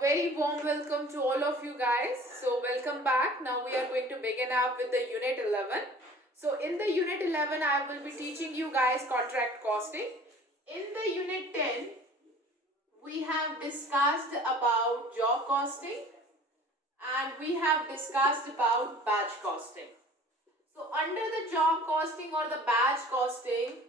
very warm welcome to all of you guys. So, welcome back. Now, we are going to begin up with the Unit 11. So, in the Unit 11, I will be teaching you guys contract costing. In the Unit 10, we have discussed about job costing and we have discussed about batch costing. So, under the job costing or the batch costing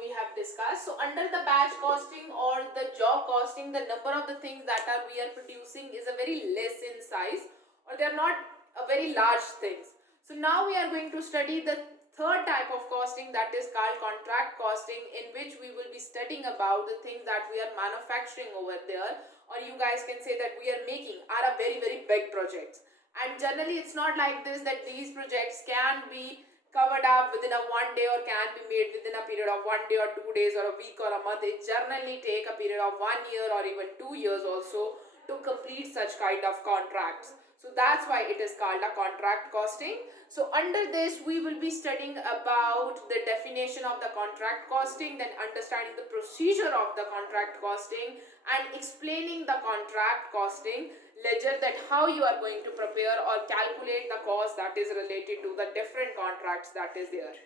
we have discussed. So under the batch costing or the job costing, the number of the things that we are producing is a very less in size, or they are not a very large things. So now we are going to study the third type of costing, that is called contract costing, in which we will be studying about the things that we are manufacturing over there, or you guys can say that we are making, are a very big projects. And generally it's not like this, that these projects can be covered up within a one day or can be made within a period of 1 day or 2 days or a week or a month. It generally take a period of 1 year or even 2 years also to complete such kind of contracts. So that's why it is called a contract costing. So under this we will be studying about the definition of the contract costing, then understanding the procedure of the contract costing and explaining the contract costing ledger, that how you are going to prepare or calculate the cost that is related to the different contracts that is there.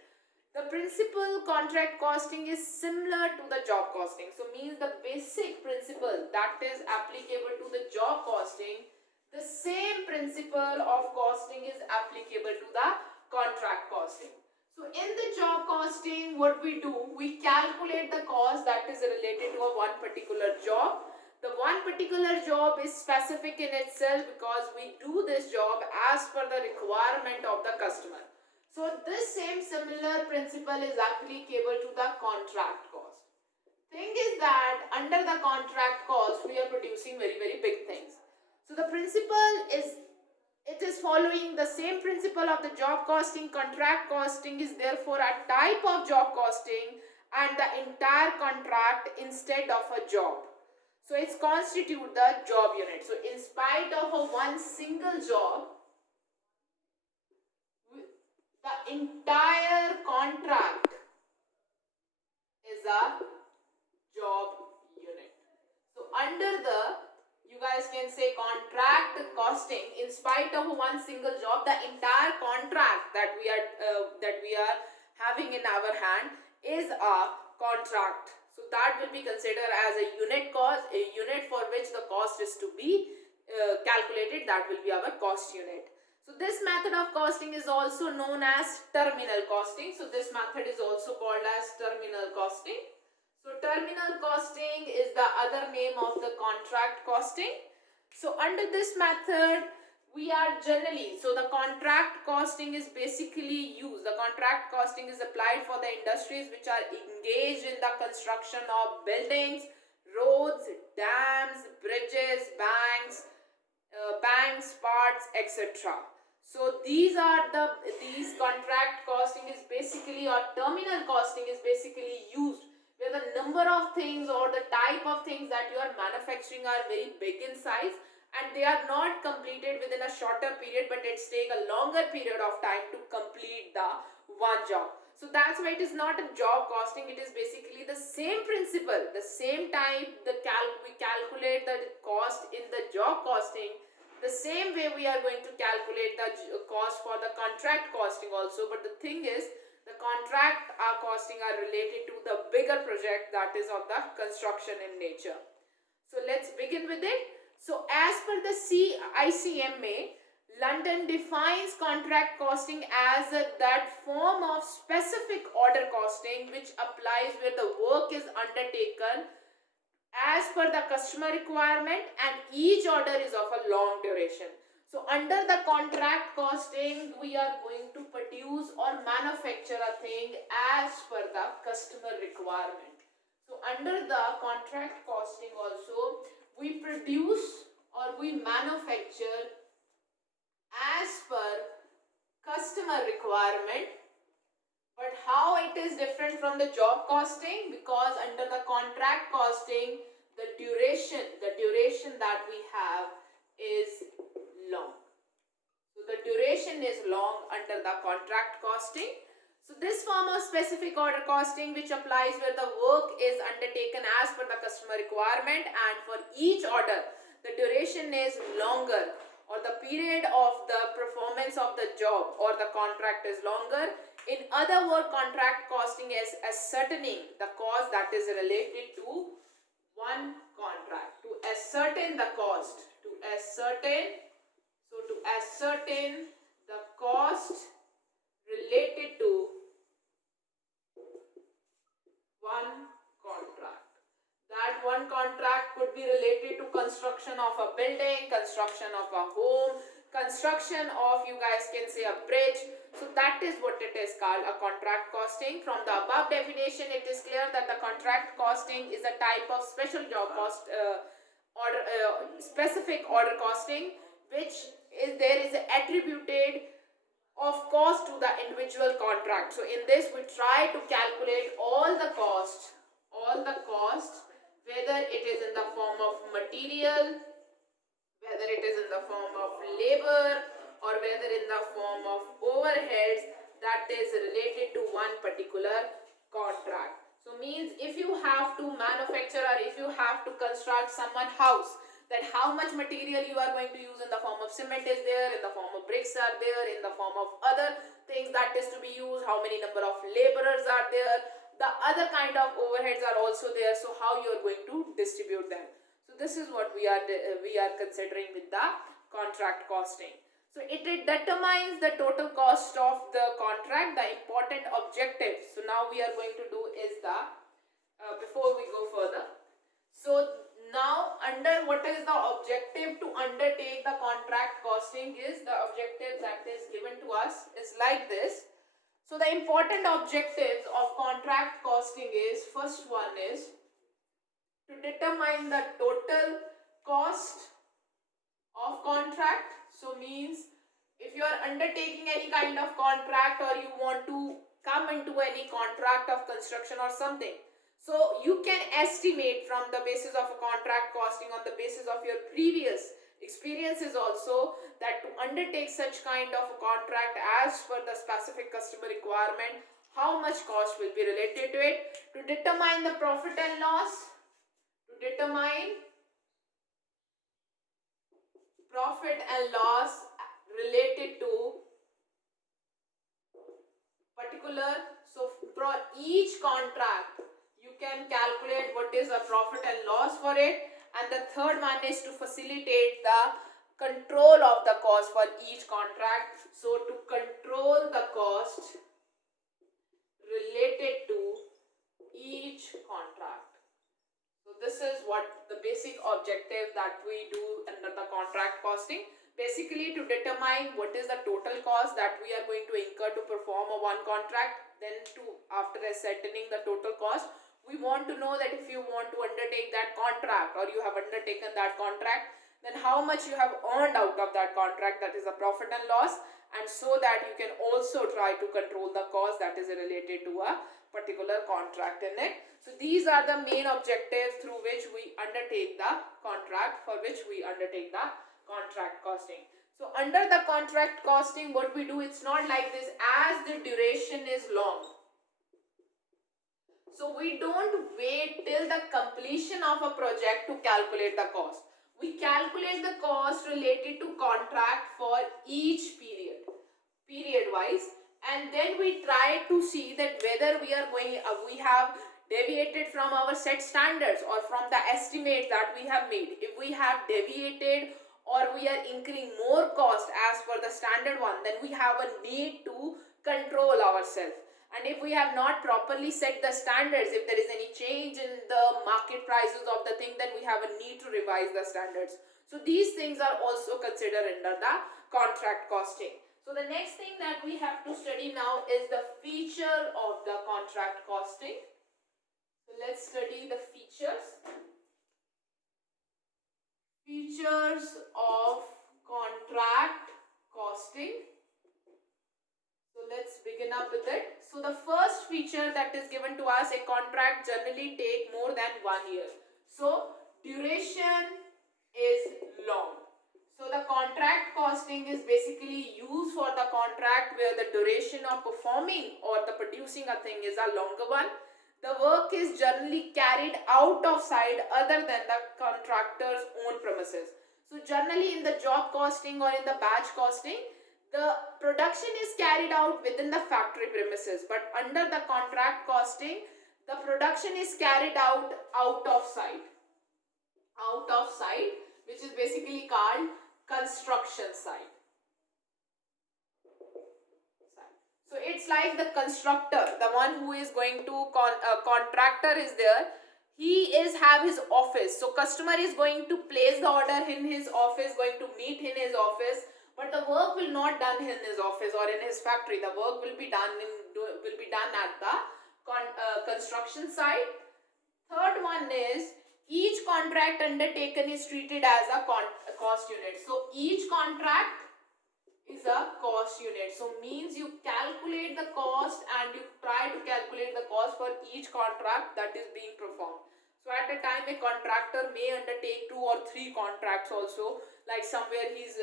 The principal contract costing is similar to the job costing. So means the basic principle that is applicable to the job costing, the same principle of costing is applicable to the contract costing. So in the job costing, what we do, we calculate the cost that is related to a one particular job. The one particular job is specific in itself because we do this job as per the requirement of the customer. So this same similar principle is applicable to the contract cost. Thing is that under the contract cost we are producing very big things. So the principle is, it is following the same principle of the job costing. Contract costing is therefore a type of job costing and the entire contract instead of a job. So it's constitute the job unit. So in spite of a one single job, the entire contract is a job unit. So under the, you guys can say, contract costing, in spite of one single job, the entire contract that we are having in our hand is a contract. So that will be considered as a unit cost, a unit for which the cost is to be calculated. That will be our cost unit. So this method of costing is also known as terminal costing. So this method is also called as terminal costing. So terminal costing is the other name of the contract costing. So under this method, we are generally, so the contract costing is basically used, the contract costing is applied for the industries which are engaged in the construction of buildings, roads, dams, bridges, banks, parts, etc. So these contract costing is basically, or terminal costing is basically used where the number of things or the type of things that you are manufacturing are very big in size and they are not completed within a shorter period, but it's take a longer period of time to complete the one job. So that's why it is not a job costing, it is basically the same principle, the same type, we calculate the cost in the job costing. The same way we are going to calculate the cost for the contract costing also, but the thing is, the contract costing are related to the bigger project that is of the construction in nature. So let's begin with it. So as per the ICMA, London defines contract costing as that form of specific order costing which applies where the work is undertaken as per the customer requirement and each order is of a long duration. So under the contract costing, we are going to produce or manufacture a thing as per the customer requirement. So under the contract costing also, we produce or we manufacture as per customer requirement. But how it is different from the job costing? Because under the contract costing, the duration that we have is long. So the duration is long under the contract costing. So this form of specific order costing which applies where the work is undertaken as per the customer requirement, and for each order the duration is longer or the period of the performance of the job or the contract is longer. In other words, contract costing is ascertaining the cost that is related to one contract. To ascertain the cost, to ascertain the cost related to one contract. That one contract could be related to construction of a building, construction of a home, construction of, you guys can say, a bridge. So that is what it is called, a contract costing. From the above definition, it is clear that the contract costing is a type of special job cost specific order costing, which is there is attributed of cost to the individual contract. So in this we try to calculate all the cost, whether it is in the form of material, whether it is in the form of labor, or whether in the form of overheads that is related to one particular contract. So means if you have to manufacture or if you have to construct someone's house, that how much material you are going to use in the form of cement is there, in the form of bricks are there, in the form of other things that is to be used, how many number of laborers are there, the other kind of overheads are also there, so how you are going to distribute them. So this is what we are considering with the contract costing. So it determines the total cost of the contract, the important objectives. So now we are going to do is the before we go further. So now under what is the objective to undertake the contract costing is the objective that is given to us is like this. So the important objectives of contract costing is, first one is to determine the total cost of contract. So means if you are undertaking any kind of contract or you want to come into any contract of construction or something, so you can estimate from the basis of a contract costing on the basis of your previous experiences also that to undertake such kind of a contract as per the specific customer requirement, how much cost will be related to it. To determine the profit and loss, related to particular, so for each contract you can calculate what is the profit and loss for it. And the third one is to facilitate the control of the cost for each contract. So to control the cost related to each contract. So this is what the basic objective that we do under the contract costing. Basically to determine what is the total cost that we are going to incur to perform a one contract. Then to, after ascertaining the total cost, we want to know that if you want to undertake that contract or you have undertaken that contract, then how much you have earned out of that contract, that is a profit and loss, and so that you can also try to control the cost that is related to a particular contract in it. So these are the main objectives through which we undertake the contract, for which we undertake the contract costing. So under the contract costing, what we do, it's not like this, as the duration is long, so we don't wait till the completion of a project to calculate the cost. We calculate the cost related to contract for each period wise, and then we try to see that whether we are going we have deviated from our set standards or from the estimate that we have made. If we have deviated or we are incurring more cost as per the standard one, then we have a need to control ourselves. And if we have not properly set the standards, if there is any change in the market prices of the thing, then we have a need to revise the standards. So these things are also considered under the contract costing. So the next thing that we have to study now is the feature of the contract costing. So let's study the features. Features of contract costing. So let's begin up with it. So the first feature that is given to us, a contract generally take more than 1 year. So duration is long. So the contract costing is basically used for the contract where the duration of performing or the producing a thing is a longer one. The work is generally carried out of site other than the contractor's own premises. So generally in the job costing or in the batch costing, the production is carried out within the factory premises, but under the contract costing, the production is carried out of site. Out of site, which is basically called construction site. So it's like the constructor, the one who is going to contractor is there. He is have his office. So customer is going to place the order in his office, going to meet in his office, but the work will not done in his office or in his factory. The work will be done at the construction site. Third one is each contract undertaken is treated as a cost unit. So each contract is a cost unit. So means you calculate the cost and you try to calculate the cost for each contract that is being performed. So at a time a contractor may undertake 2 or 3 contracts also, like somewhere he's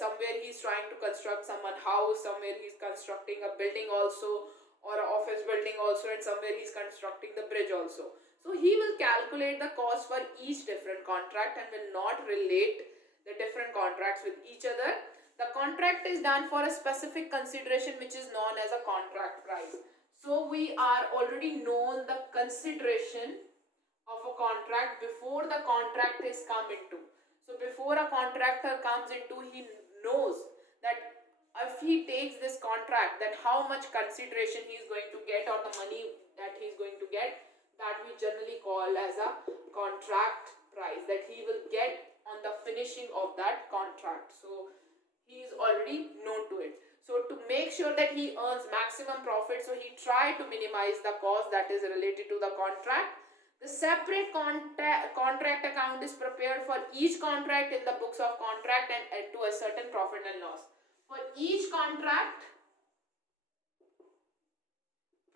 somewhere he's trying to construct someone house, somewhere he's constructing a building also or an office building also, and somewhere he's constructing the bridge also. So he will calculate the cost for each different contract and will not relate the different contracts with each other. The contract is done for a specific consideration which is known as a contract price. So we are already known the consideration of a contract before the contract is come into. So before a contractor comes into, he knows that if he takes this contract, then how much consideration he is going to get or the money that he is going to get, that we generally call as a contract price, that he will get on the finishing of that contract. So he is already known to it. So to make sure that he earns maximum profit, so he try to minimize the cost that is related to the contract. The separate contract account is prepared for each contract in the books of contract and to a certain profit and loss. For each contract,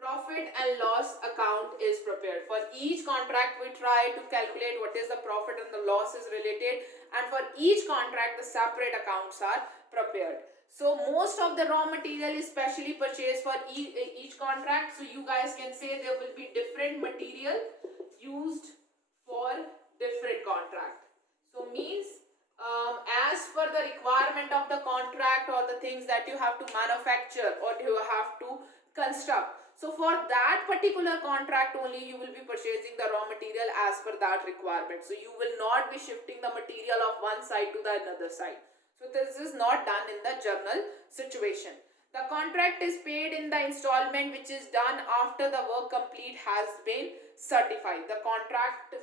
profit and loss account is prepared. For each contract, we try to calculate what is the profit and the loss is related, and for each contract, the separate accounts are prepared. So most of the raw material is specially purchased for each contract. So you guys can say there will be different material used for different contract. So means as per the requirement of the contract or the things that you have to manufacture or you have to construct. So for that particular contract only you will be purchasing the raw material as per that requirement. So you will not be shifting the material of one side to the another side. So this is not done in the journal situation. The contract is paid in the installment which is done after the work complete has been certified. The contractor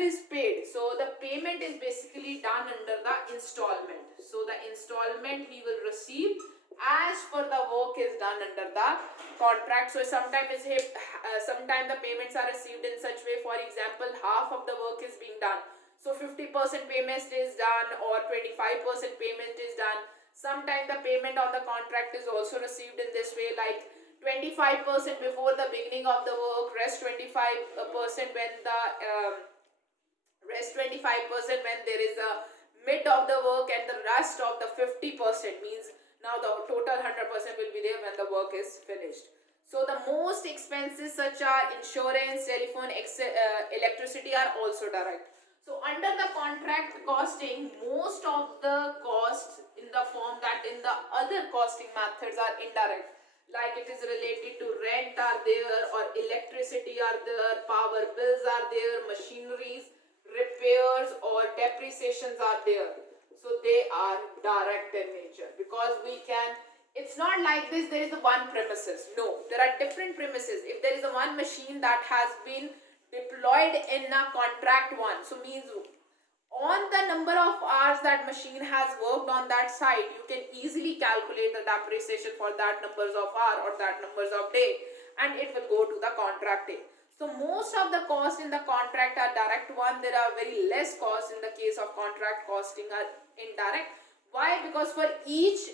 is paid. So the payment is basically done under the installment. So the installment he will receive as per the work is done under the contract. So sometimes the payments are received in such way. For example, half of the work is being done. So 50% payment is done or 25% payment is done. Sometimes the payment of the contract is also received in this way, like 25% before the beginning of the work, rest 25% when the rest 25% when there is a mid of the work, and the rest of the 50% means now the total 100% will be there when the work is finished. So the most expenses such as insurance, telephone, electricity are also direct. So under the contract costing, most of the costs in the form that in the other costing methods are indirect. Like it is related to rent are there, or electricity are there, power bills are there, machineries, repairs or depreciations are there. So they are direct in nature, because we can, it's not like this there is a one premises. No, there are different premises. If there is a one machine that has been deployed in a contract one, so means on the number of hours that machine has worked on that site, you can easily calculate the depreciation for that numbers of hour or that numbers of day, and it will go to the contract day. So most of the costs in the contract are direct one. There are very less costs in the case of contract costing are indirect. Why? Because for each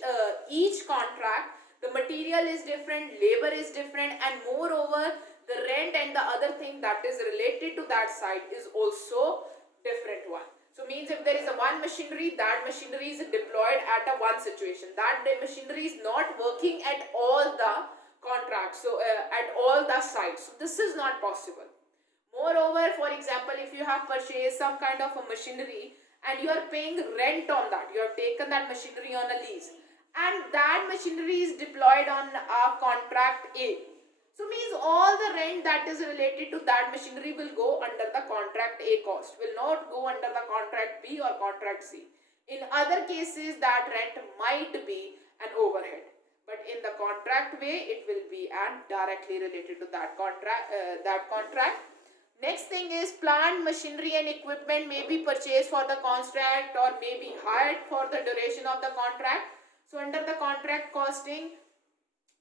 contract the material is different, labor is different, and moreover the rent and the other thing that is related to that site is also different one. So means if there is a one machinery, that machinery is deployed at a one situation. That the machinery is not working at all the contracts, so at all the sites. So this is not possible. Moreover, for example, if you have purchased some kind of a machinery and you are paying rent on that, you have taken that machinery on a lease, and that machinery is deployed on a contract A. So means all the rent that is related to that machinery will go under the contract A cost, will not go under the contract B or contract C. In other cases, that rent might be an overhead, but in the contract way, it will be and directly related to that contract. Next thing is plant, machinery and equipment may be purchased for the contract or may be hired for the duration of the contract. So under the contract costing,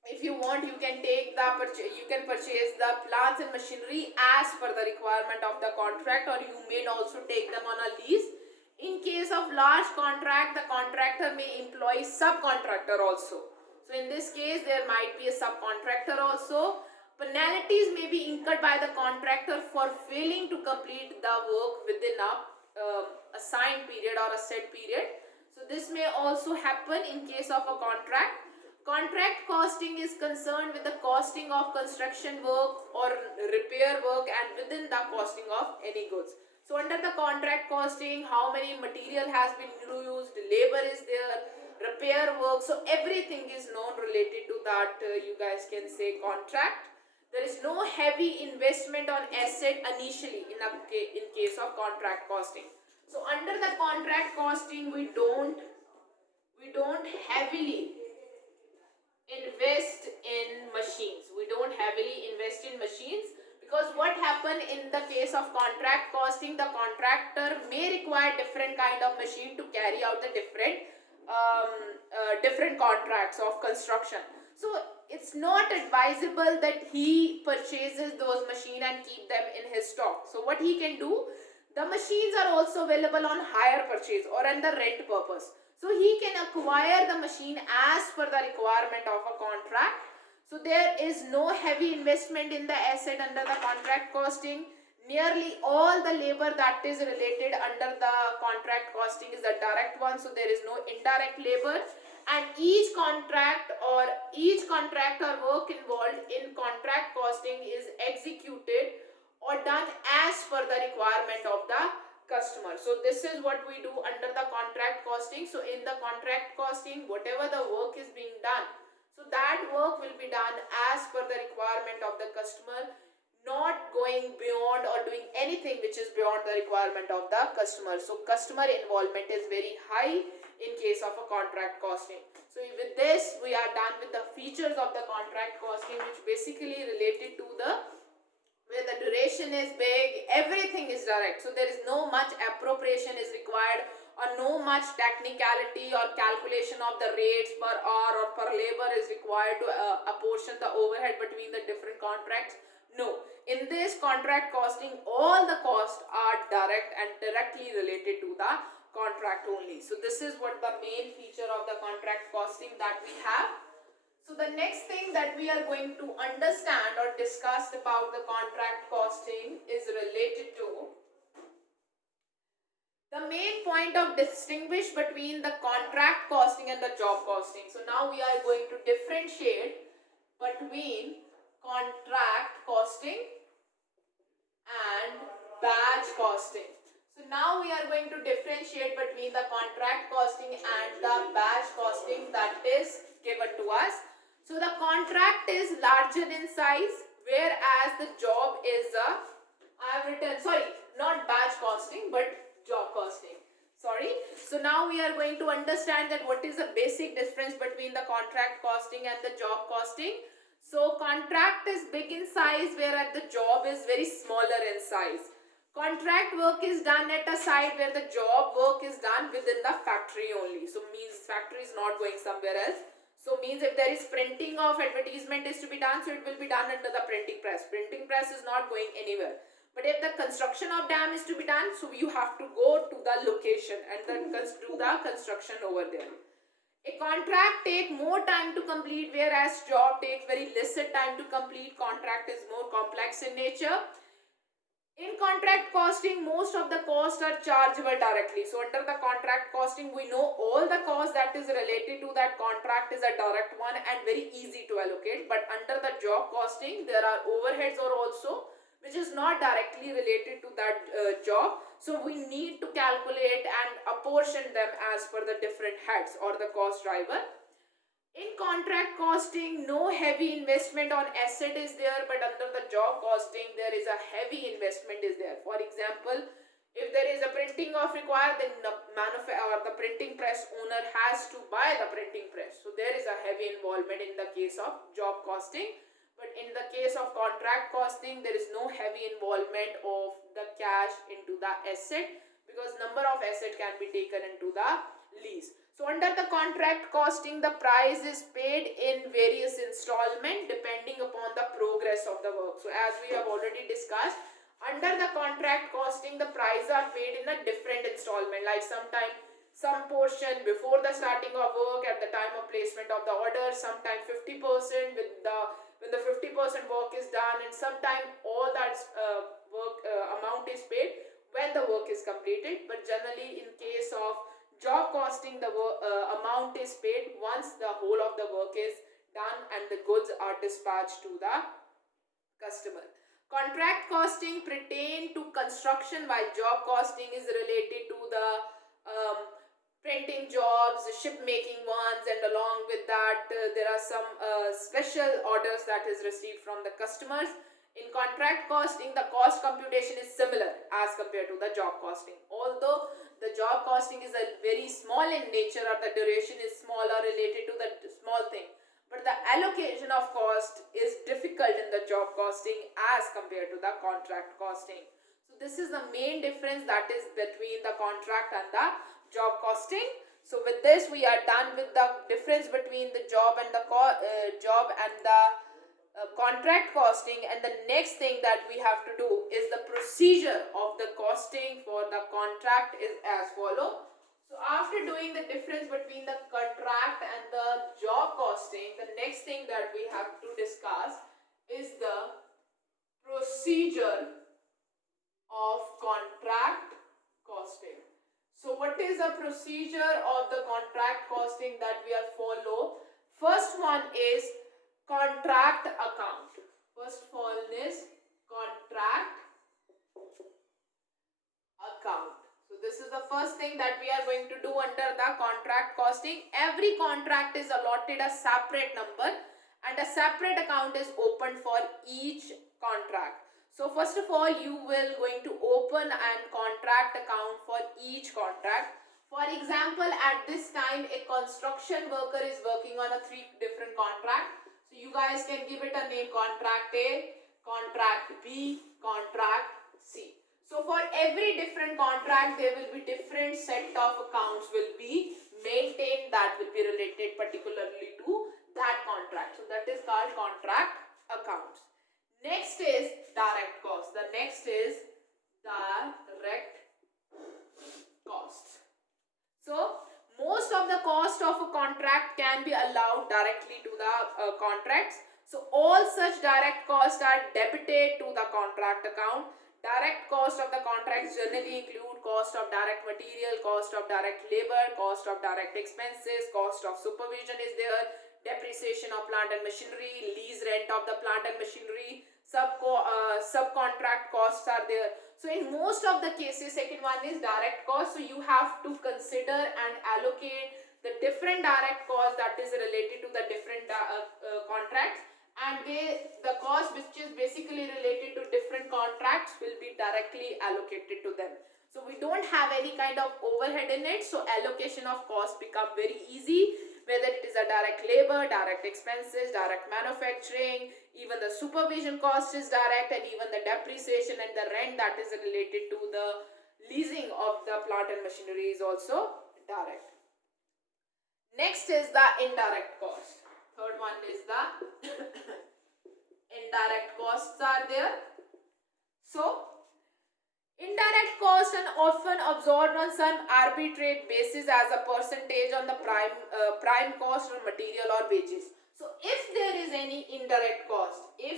if you want, you can take the you can purchase the plants and machinery as per the requirement of the contract, or you may also take them on a lease. In case of large contract, the contractor may employ subcontractor also. So in this case, there might be a subcontractor also. Penalties may be incurred by the contractor for failing to complete the work within a assigned period or a set period. So this may also happen in case of a contract. Contract costing is concerned with the costing of construction work or repair work and within the costing of any goods. So under the contract costing, how many material has been used, labor is there, repair work, so everything is known related to that, you guys can say contract. There is no heavy investment on asset initially in case of contract costing. So under the contract costing, we don't heavily invest in machines. We don't heavily invest in machines because what happen in the case of contract costing, the contractor may require different kind of machine to carry out the different contracts of construction. So it's not advisable that he purchases those machines and keep them in his stock. So what he can do, the machines are also available on hire purchase or under rent purpose. So he can acquire the machine as per the requirement of a contract. So there is no heavy investment in the asset under the contract costing. Nearly all the labor that is related under the contract costing is the direct one. So there is no indirect labor. And each contract or work involved in contract costing is executed or done as per the requirement of the customer. So this is what we do under the contract costing. So in the contract costing, whatever the work is being done, so that work will be done as per the requirement of the customer, not going beyond or doing anything which is beyond the requirement of the customer. So customer involvement is very high in case of a contract costing. So with this, we are done with the features of the contract costing, which basically related to the where the duration is big, everything is direct. So there is no much appropriation is required or no much technicality or calculation of the rates per hour or per labor is required to apportion the overhead between the different contracts. No, in this contract costing, all the costs are direct and directly related to the contract only. So this is what the main feature of the contract costing that we have. So the next thing that we are going to understand or discuss about the contract costing is related to the main point of distinguish between the contract costing and the job costing. So now we are going to differentiate between contract costing and batch costing. So now we are going to differentiate between the contract costing and the batch costing that is given to us. So the contract is larger in size, whereas the job is I have written, not batch costing but job costing. So now we are going to understand that what is the basic difference between the contract costing and the job costing. So contract is big in size, whereas the job is very smaller in size. Contract work is done at a site where the job work is done within the factory only. So means factory is not going somewhere else. So means if there is printing of advertisement is to be done, so it will be done under the printing press. Printing press is not going anywhere. But if the construction of dam is to be done, so you have to go to the location and then do the construction over there. A contract take more time to complete, whereas job takes very lesser time to complete. Contract is more complex in nature. In contract costing, most of the costs are chargeable directly. So under the contract costing, we know all the cost that is related to that contract is a direct one and very easy to allocate. But under the job costing, there are overheads or also which is not directly related to that job. So we need to calculate and apportion them as per the different heads or the cost driver. In contract costing, no heavy investment on asset is there, but under the job costing, there is a heavy investment is there. For example, if there is a printing of required, then the printing press owner has to buy the printing press. So there is a heavy involvement in the case of job costing. But in the case of contract costing, there is no heavy involvement of the cash into the asset because number of asset can be taken into the lease. So under the contract costing, the price is paid in various installment depending upon the progress of the work. So as we have already discussed, under the contract costing, the prices are paid in a different installment, like sometimes some portion before the starting of work at the time of placement of the order, sometimes 50% with the when the 50% work is done, and sometimes all that work amount is paid when the work is completed. But generally in case of job costing, the amount is paid once the whole of the work is done and the goods are dispatched to the customer. Contract costing pertain to construction, while job costing is related to the printing jobs, ship making ones, and along with that there are some special orders that is received from the customers. In contract costing, the cost computation is similar as compared to the job costing. Although the job costing is a very small in nature or the duration is smaller related to the small thing, but the allocation of cost is difficult in the job costing as compared to the contract costing. So this is the main difference that is between the contract and the job costing. So with this we are done with the difference between the job and the contract costing, and the next thing that we have to do is the procedure of the costing for the contract is as follow. So after doing the difference between the contract and the job costing, the next thing that we have to discuss is the procedure of contract costing. So what is the procedure of the contract costing that we are follow? First one is contract account. First one is contract account. So this is the first thing that we are going to do under the contract costing. Every contract is allotted a separate number and a separate account is opened for each contract. So first of all, you will going to open an contract account for each contract. For example, at this time a construction worker is working on a 3 different contract. So you guys can give it a name: contract A, contract B, contract C. So for every different contract, there will be different set of accounts will be maintained that will be related particularly to that contract. So that is called contract accounts. Next is direct cost. The next is direct costs. So most of the cost of a contract can be allowed directly to the contracts. So all such direct costs are debited to the contract account. Direct cost of the contracts generally include cost of direct material, cost of direct labor, cost of direct expenses, cost of supervision is there, depreciation of plant and machinery, lease rent of the plant and machinery, subcontract costs are there. So in most of the cases, second one is direct cost. So you have to consider and allocate the different direct costs that is related to the different contracts, and the cost which is basically related to different contracts will be directly allocated to them. So we don't have any kind of overhead in it, so allocation of cost become very easy, whether it is a direct labor, direct expenses, direct manufacturing, even the supervision cost is direct, and even the depreciation and the rent that is related to the leasing of the plant and machinery is also direct. Next is the indirect cost. Third one is the indirect costs are there. So indirect costs are often absorbed on some arbitrary basis as a percentage on the prime cost or material or wages. So if there is any indirect cost, in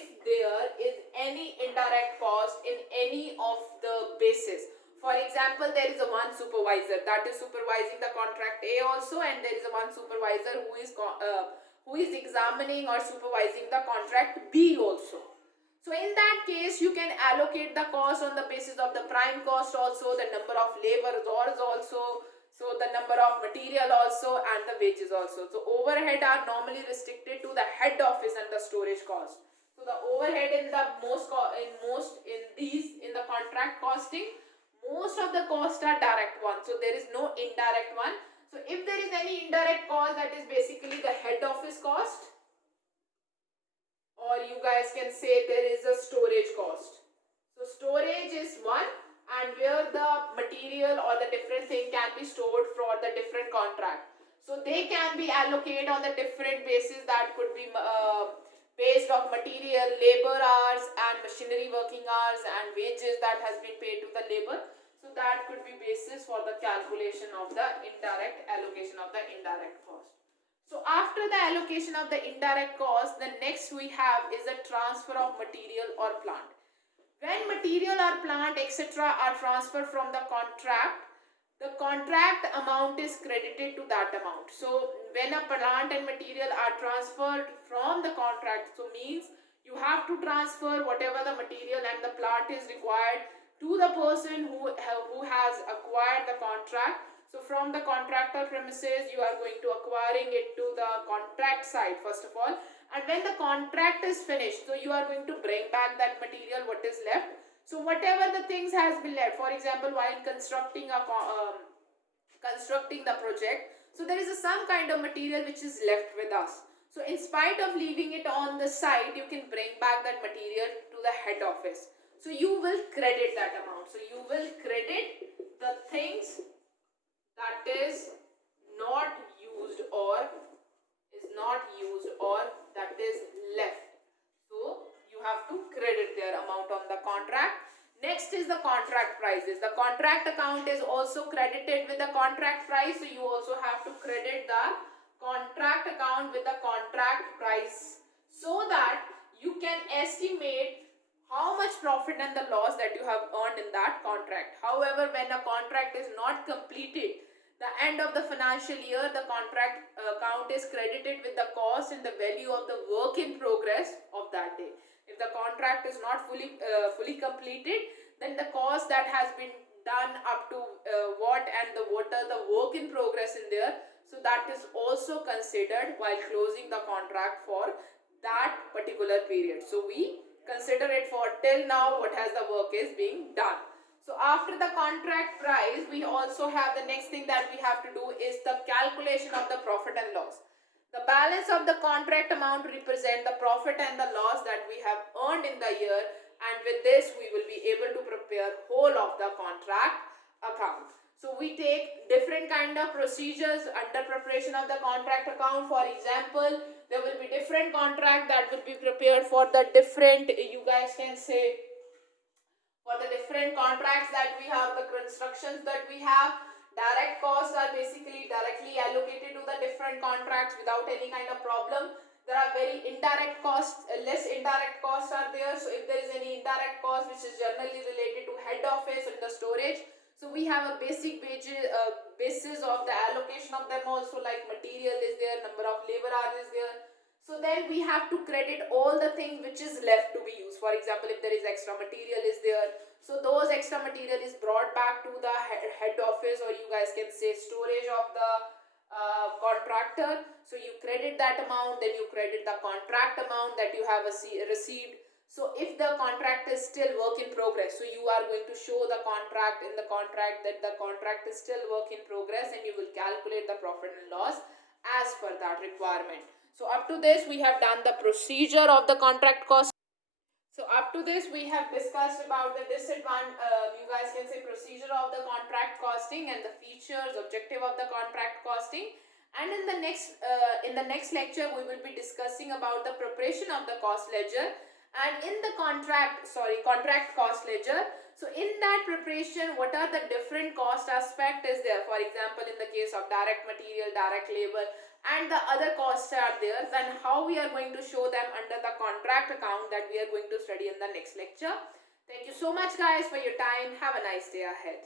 any of the basis. For example, there is a one supervisor that is supervising the contract A also, and there is a one supervisor who is examining or supervising the contract B also. So in that case, you can allocate the cost on the basis of the prime cost also, the number of laborers also, so the number of material also, and the wages also. So overhead are normally restricted to the head office and the storage cost. So the overhead in the in the contract costing, most of the costs are direct ones. So there is no indirect one. So if there is any indirect cost, that is basically the head office cost, or you guys can say there is a storage cost. So storage is one, and where the material or the different thing can be stored for the different contract. So they can be allocated on the different basis, that could be based on material, labor hours, and machinery working hours, and wages that has been paid to the labor. So that could be basis for the calculation of the indirect allocation of the indirect cost. So after the allocation of the indirect cost, the next we have is a transfer of material or plant. When material or plant etc. are transferred from the contract amount is credited to that amount. So when a plant and material are transferred from the contract, so means you have to transfer whatever the material and the plant is required to the person who has acquired the contract. So from the contractor premises, you are going to acquiring it to the contract side first of all, and when the contract is finished, so you are going to bring back that material what is left. So whatever the things has been left, for example, while constructing the project, so there is some kind of material which is left with us. So in spite of leaving it on the site, you can bring back that material to the head office. So you will credit that amount. So you will credit the things that is not used or that is left. So you have to credit their amount on the contract. Next is the contract prices. The contract account is also credited with the contract price. So you also have to credit the contract account with the contract price, so that you can estimate how much profit and the loss that you have earned in that contract. However, when a contract is not completed, the end of the financial year, the contract account is credited with the cost and the value of the work in progress of that day. If the contract is not fully completed, then the cost that has been done up to what are the work in progress in there, so that is also considered while closing the contract for that particular period. So we consider it for till now what has the work is being done. So after the contract price, we also have the next thing that we have to do is the calculation of the profit and loss. The balance of the contract amount represent the profit and the loss that we have earned in the year, and with this we will be able to prepare whole of the contract account. So we take different kind of procedures under preparation of the contract account. For example, there will be different contract that will be prepared for the different, you guys can say, for the different contracts that we have, the constructions that we have, direct costs are basically directly allocated to the different contracts without any kind of problem. There are very indirect costs, less indirect costs are there. So if there is any indirect cost which is generally related to head office and the storage, so we have a basis of the allocation of them also, like material is there, number of labor hours is there. So then we have to credit all the things which is left to be used. For example, if there is extra material is there, so those extra material is brought back to the head office, or you guys can say storage of the contractor. So you credit that amount, then you credit the contract amount that you have received. So if the contract is still work in progress, so you are going to show the contract in the contract that the contract is still work in progress, and you will calculate the profit and loss as per that requirement. So up to this we have done the procedure of the contract cost. So up to this we have discussed about the disadvantage, you guys can say, procedure of the contract costing and the features, objective of the contract costing. And in the next lecture we will be discussing about the preparation of the cost ledger, and in the contract cost ledger. So in that preparation, what are the different cost aspect is there? For example, in the case of direct material, direct labor, and the other costs are there, then how we are going to show them under the contract account, that we are going to study in the next lecture. Thank you so much, guys, for your time. Have a nice day ahead.